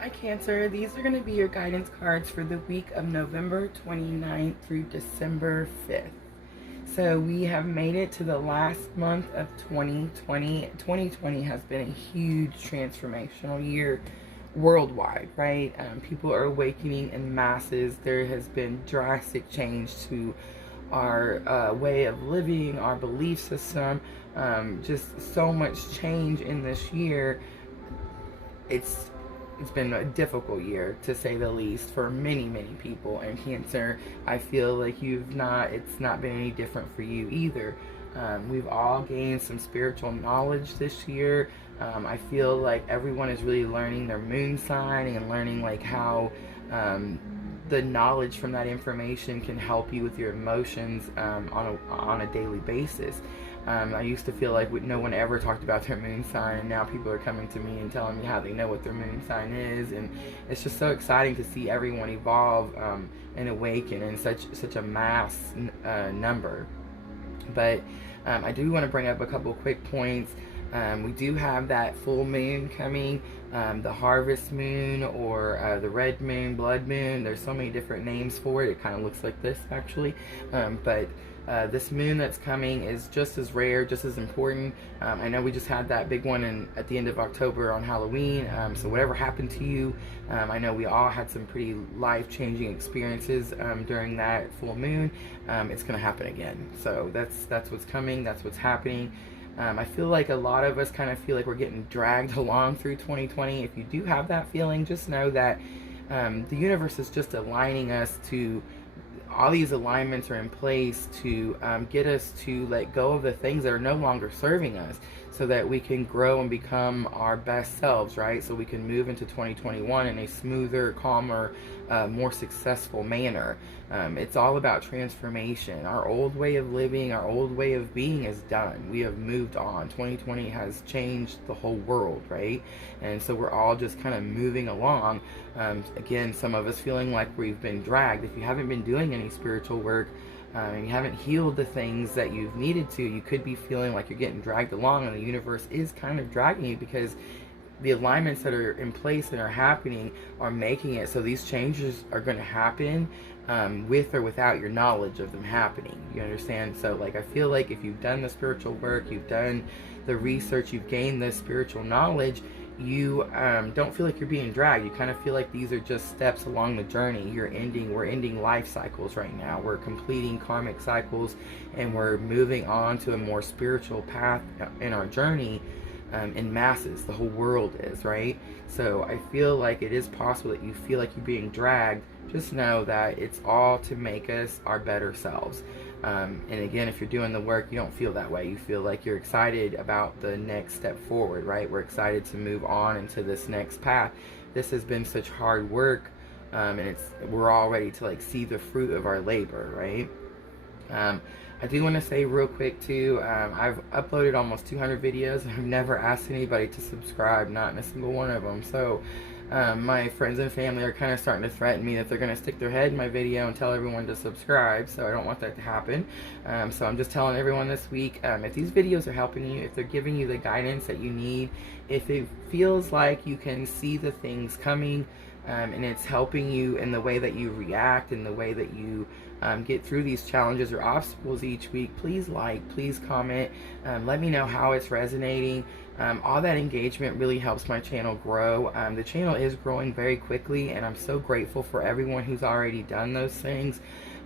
Hi Cancer, these are going to be your guidance cards for the week of November 29th through December 5th. So we have made it to the last month of 2020. 2020 has been a huge transformational year worldwide, right? People are awakening in masses. There has been drastic change to our way of living, our belief system, just so much change in this year. It's been a difficult year, to say the least, for many people. And Cancer, I feel like it's not been any different for you either. We've all gained some spiritual knowledge this year. I feel like everyone is really learning their moon sign and learning like how the knowledge from that information can help you with your emotions on a daily basis. I used to feel like no one ever talked about their moon sign, and now people are coming to me and telling me how they know what their moon sign is, and it's just so exciting to see everyone evolve and awaken in such a mass number. But I do want to bring up a couple quick points. We do have that full moon coming, the harvest moon, or the red moon, blood moon. There's so many different names for it. It kind of looks like this actually, but this moon that's coming is just as rare, just as important. I know we just had that big one at the end of October on Halloween, so whatever happened to you, I know we all had some pretty life-changing experiences during that full moon. It's going to happen again, so that's what's coming, that's what's happening. I feel like a lot of us kind of feel like we're getting dragged along through 2020. If you do have that feeling, just know that the universe is just aligning us to, all these alignments are in place to get us to let go of the things that are no longer serving us, so that we can grow and become our best selves, right? So we can move into 2021 in a smoother, calmer, more successful manner. It's all about transformation. Our old way of living, our old way of being is done. We have moved on. 2020 has changed the whole world, right? And so we're all just kind of moving along. Again, some of us feeling like we've been dragged. If you haven't been doing any spiritual work, and you haven't healed the things that you've needed to, you could be feeling like you're getting dragged along, and the universe is kind of dragging you, because the alignments that are in place and are happening are making it so these changes are going to happen with or without your knowledge of them happening. You understand? So like, I feel like if you've done the spiritual work, you've done the research, you've gained the spiritual knowledge, you don't feel like you're being dragged. You kind of feel like these are just steps along the journey. We're ending life cycles right now. We're completing karmic cycles, and we're moving on to a more spiritual path in our journey in masses. The whole world is, right? So I feel like it is possible that you feel like you're being dragged. Just know that it's all to make us our better selves. And again, if you're doing the work, you don't feel that way. You feel like you're excited about the next step forward, right? We're excited to move on into this next path. This has been such hard work, and we're all ready to like see the fruit of our labor, right? I do want to say real quick too, I've uploaded almost 200 videos, and I've never asked anybody to subscribe, not in a single one of them. So my friends and family are kind of starting to threaten me that they're going to stick their head in my video and tell everyone to subscribe, so I don't want that to happen. So I'm just telling everyone this week, if these videos are helping you, if they're giving you the guidance that you need, if it feels like you can see the things coming, and it's helping you in the way that you react, in the way that you get through these challenges or obstacles each week, please please comment, let me know how it's resonating. All that engagement really helps my channel grow. The channel is growing very quickly, and I'm so grateful for everyone who's already done those things.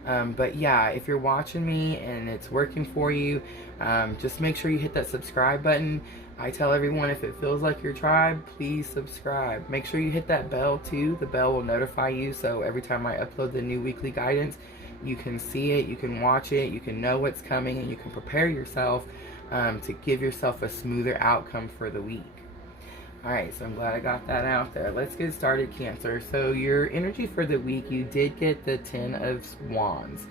But yeah, if you're watching me and it's working for you, just make sure you hit that subscribe button. I tell everyone, if it feels like your tribe, please subscribe. Make sure you hit that bell too. The bell will notify you, so every time I upload the new weekly guidance, you can see it, you can watch it, you can know what's coming, and you can prepare yourself to give yourself a smoother outcome for the week. Alright, so I'm glad I got that out there. Let's get started, Cancer. So your energy for the week, you did get the Ten of Wands.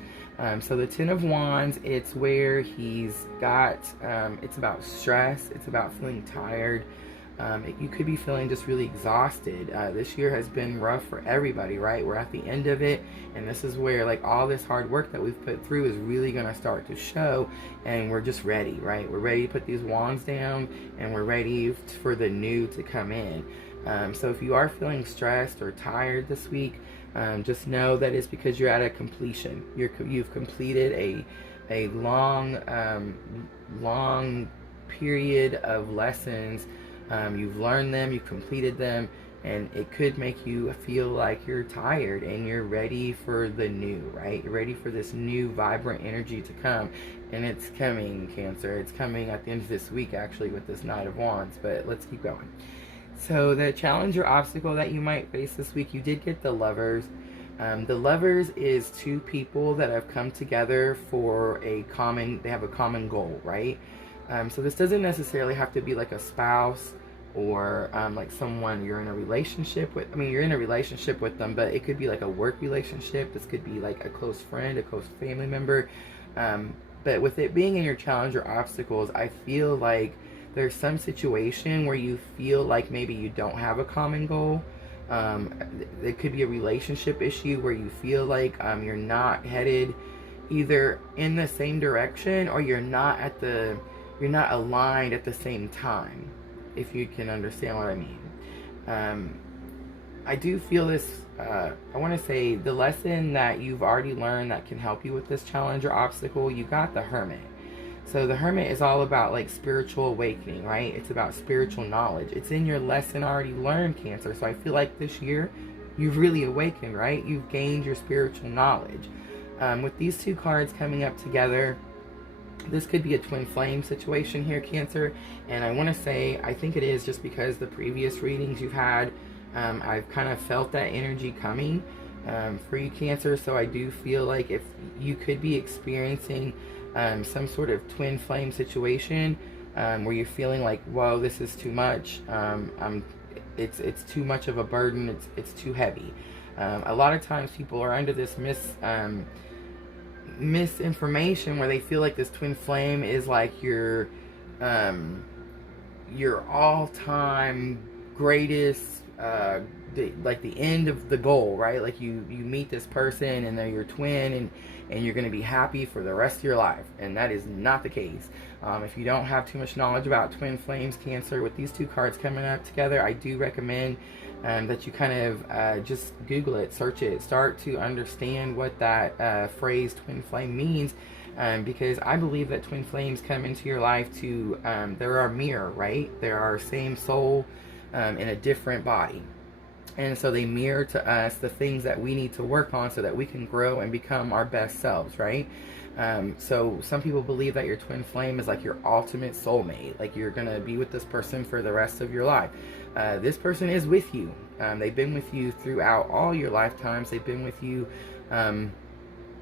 So the Ten of Wands, it's where he's got, it's about stress, it's about feeling tired. You could be feeling just really exhausted. This year has been rough for everybody, right? We're at the end of it, and this is where like all this hard work that we've put through is really going to start to show, and we're just ready, right? We're ready to put these wands down, and we're ready for the new to come in. So if you are feeling stressed or tired this week, just know that it's because you're at a completion. You've completed a long period of lessons. You've learned them, you've completed them, and it could make you feel like you're tired and you're ready for the new, right? You're ready for this new vibrant energy to come. And it's coming, Cancer. It's coming at the end of this week, actually, with this Knight of Wands. But let's keep going. So the challenge or obstacle that you might face this week, you did get the Lovers. The Lovers is two people that have come together for they have a common goal, right? So this doesn't necessarily have to be like a spouse or like someone you're in a relationship with. I mean, you're in a relationship with them, but it could be like a work relationship. This could be like a close friend, a close family member. But with it being in your challenge or obstacles, I feel like there's some situation where you feel like maybe you don't have a common goal. It could be a relationship issue where you feel like you're not headed either in the same direction, or you're not aligned at the same time, if you can understand what I mean. I do feel this, I want to say the lesson that you've already learned that can help you with this challenge or obstacle, you got the Hermit. So the Hermit is all about like spiritual awakening, right? It's about spiritual knowledge. It's in your lesson already learned, Cancer. So I feel like this year you've really awakened, right? You've gained your spiritual knowledge. With these two cards coming up together, this could be a twin flame situation here, Cancer. And I want to say, I think it is just because the previous readings you've had, I've kind of felt that energy coming for you, Cancer. So I do feel like if you could be experiencing some sort of twin flame situation where you're feeling like, whoa, this is too much. It's too much of a burden. It's too heavy. A lot of times people are under this misinformation where they feel like this twin flame is like your all-time greatest, like the end of the goal, right? Like you meet this person and they're your twin, and you're going to be happy for the rest of your life. And that is not the case. If you don't have too much knowledge about twin flames, Cancer, with these two cards coming up together, I do recommend that you kind of just Google it, search it, start to understand what that phrase twin flame means, because I believe that twin flames come into your life to, they're our mirror, right? They're our same soul in a different body. And so they mirror to us the things that we need to work on so that we can grow and become our best selves, right? So some people believe that your twin flame is like your ultimate soulmate. Like you're going to be with this person for the rest of your life. This person is with you. They've been with you throughout all your lifetimes. They've been with you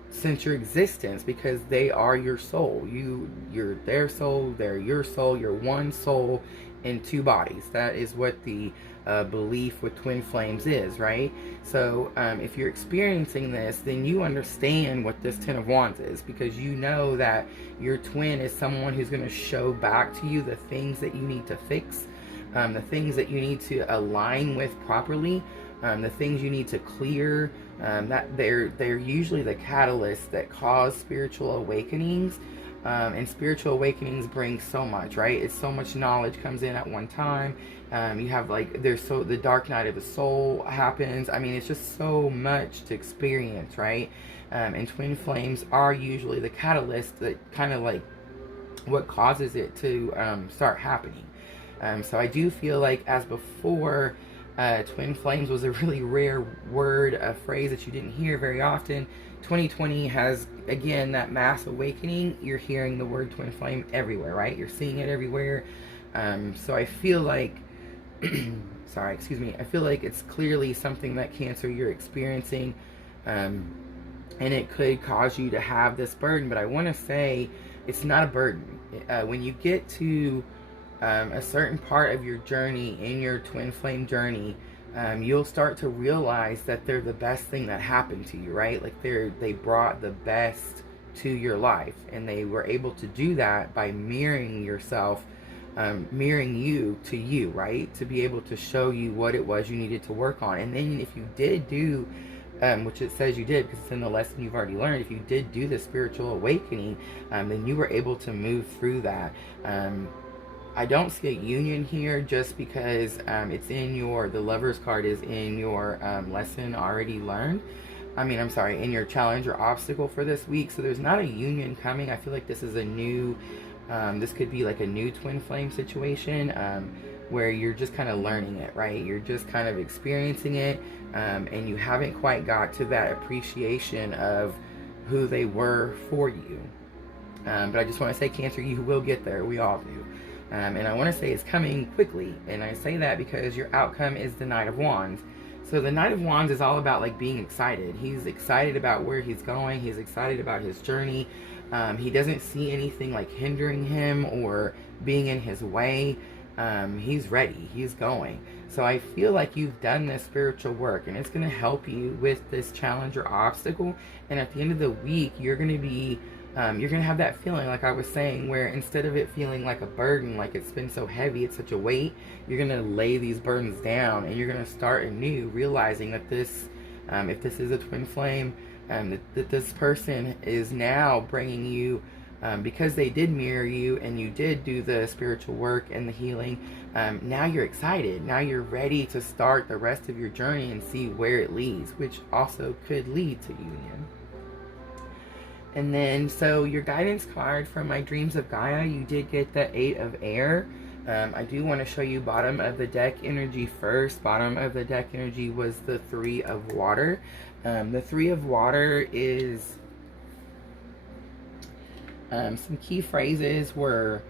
since your existence, because they are your soul. You're their soul, they're your soul. You're one soul in two bodies. That is what the belief with twin flames is, right? So if you're experiencing this, then you understand what this Ten of Wands is, because you know that your twin is someone who's going to show back to you the things that you need to fix, the things that you need to align with properly, the things you need to clear, that they're usually the catalysts that cause spiritual awakenings. And spiritual awakenings bring so much, right? It's so much knowledge comes in at one time. You have like, the dark night of the soul happens. I mean, it's just so much to experience, right? And twin flames are usually the catalyst that kind of like what causes it to start happening. So I do feel like, as before, twin flames was a really rare word, a phrase that you didn't hear very often. 2020 has, again, that mass awakening. You're hearing the word twin flame everywhere, right? You're seeing it everywhere. So I feel like, sorry, excuse me. I feel like it's clearly something that, Cancer, you're experiencing. And it could cause you to have this burden. But I want to say it's not a burden. When you get to a certain part of your journey, in your twin flame journey, you'll start to realize that they're the best thing that happened to you, right? Like they brought the best to your life, and they were able to do that by mirroring yourself, mirroring you to you, right? To be able to show you what it was you needed to work on. And then if you did do, which it says you did, because it's in the lesson you've already learned, if you did do the spiritual awakening, then you were able to move through that. I don't see a union here just because it's in the Lover's card is in your lesson already learned. I'm sorry, in your challenge or obstacle for this week. So there's not a union coming. I feel like this is a new, this could be like a new twin flame situation where you're just kind of learning it, right? You're just kind of experiencing it and you haven't quite got to that appreciation of who they were for you. But I just want to say, Cancer, you will get there. We all do. And I want to say it's coming quickly. And I say that because your outcome is the Knight of Wands. So the Knight of Wands is all about like being excited. He's excited about where he's going. He's excited about his journey. He doesn't see anything like hindering him or being in his way. He's ready. He's going. So I feel like you've done this spiritual work and it's going to help you with this challenge or obstacle. And at the end of the week, you're going to be you're going to have that feeling, like I was saying, where instead of it feeling like a burden, like it's been so heavy, it's such a weight, you're going to lay these burdens down and you're going to start anew, realizing that this, if this is a twin flame, that this person is now bringing you, because they did mirror you and you did do the spiritual work and the healing, now you're excited. Now you're ready to start the rest of your journey and see where it leads, which also could lead to union. And then, so your guidance card from my Dreams of Gaia, you did get the 8 of Air. I do want to show you bottom of the deck energy first. Bottom of the deck energy was the 3 of Water. The 3 of Water is, some key phrases were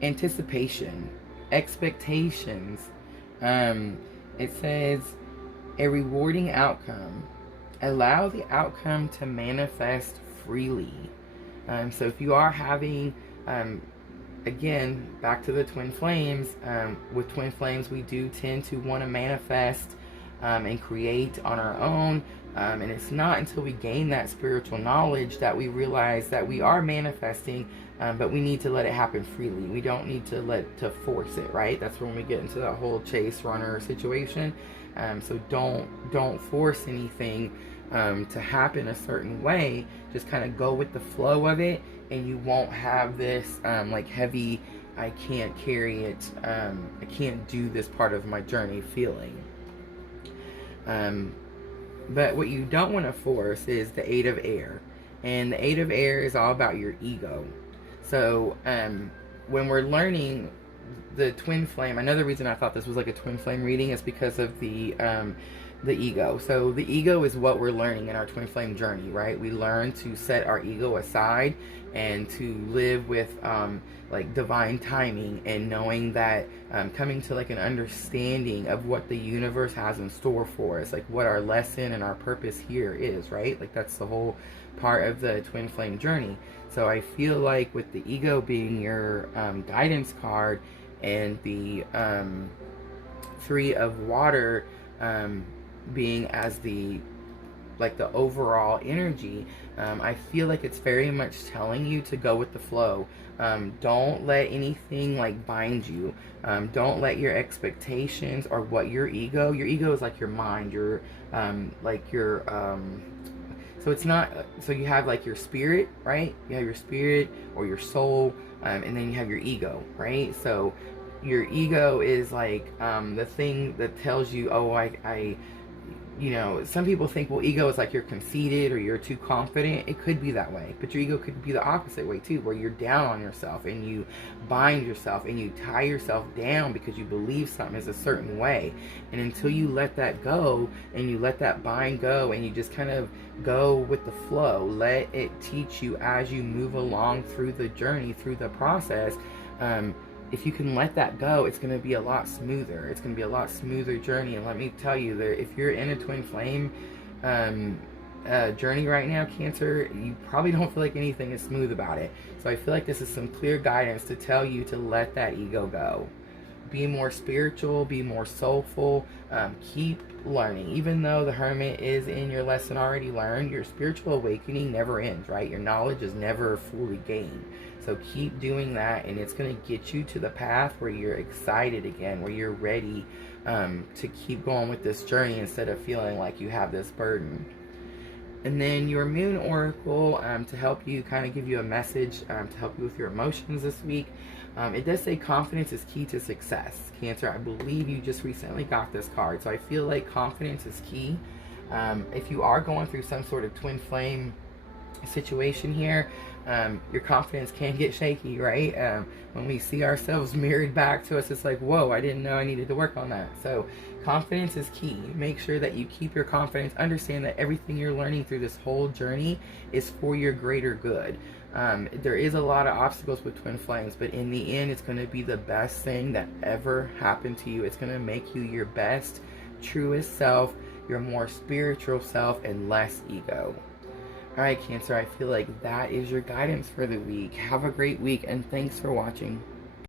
anticipation, expectations. It says, a rewarding outcome. Allow the outcome to manifest freely. So if you are having, again, back to the twin flames, with twin flames we do tend to want to manifest and create on our own, and it's not until we gain that spiritual knowledge that we realize that we are manifesting, but we need to let it happen freely. We don't need to force it, right? That's when we get into that whole chase runner situation. So don't force anything to happen a certain way. Just kind of go with the flow of it, and you won't have this like heavy, I can't carry it, I can't do this part of my journey feeling. But what you don't want to force is the 8 of Air, and the 8 of Air is all about your ego. So when we're learning the twin flame, another reason I thought this was like a twin flame reading is because of the ego. So the ego is what we're learning in our twin flame journey, right? We learn to set our ego aside and to live with like divine timing, and knowing that coming to like an understanding of what the universe has in store for us, like what our lesson and our purpose here is, right? Like that's the whole part of the twin flame journey. So I feel like with the ego being your guidance card, and the 3 of Water being as the overall energy, I feel like it's very much telling you to go with the flow. Don't let anything like bind you. Don't let your expectations or what your ego is like your mind, your so it's not, so you have like your spirit, right? You have your spirit or your soul, and then you have your ego, right? So your ego is like the thing that tells you, oh, I you know, some people think, well, ego is like you're conceited or you're too confident. It could be that way, but your ego could be the opposite way too, where you're down on yourself and you bind yourself and you tie yourself down because you believe something is a certain way. And until you let that go and you let that bind go and you just kind of go with the flow, let it teach you as you move along through the journey, through the process. If you can let that go, it's going to be a lot smoother. It's going to be a lot smoother journey. And let me tell you that if you're in a twin flame journey right now, Cancer, you probably don't feel like anything is smooth about it. So I feel like this is some clear guidance to tell you to let that ego go. Be more spiritual, be more soulful, keep learning. Even though the Hermit is in your lesson already learned, your spiritual awakening never ends, right? Your knowledge is never fully gained. So keep doing that, and it's going to get you to the path where you're excited again, where you're ready to keep going with this journey instead of feeling like you have this burden. And then your Moon Oracle, to help you, kind of give you a message, to help you with your emotions this week. It does say confidence is key to success. Cancer, I believe you just recently got this card. So I feel like confidence is key. If you are going through some sort of twin flame situation here, your confidence can get shaky, right? When we see ourselves mirrored back to us, it's like, whoa, I didn't know I needed to work on that. So confidence is key. Make sure that you keep your confidence. Understand that everything you're learning through this whole journey is for your greater good. There is a lot of obstacles with twin flames, but in the end, it's going to be the best thing that ever happened to you. It's going to make you your best, truest self, your more spiritual self, and less ego. Alright, Cancer, I feel like that is your guidance for the week. Have a great week, and thanks for watching.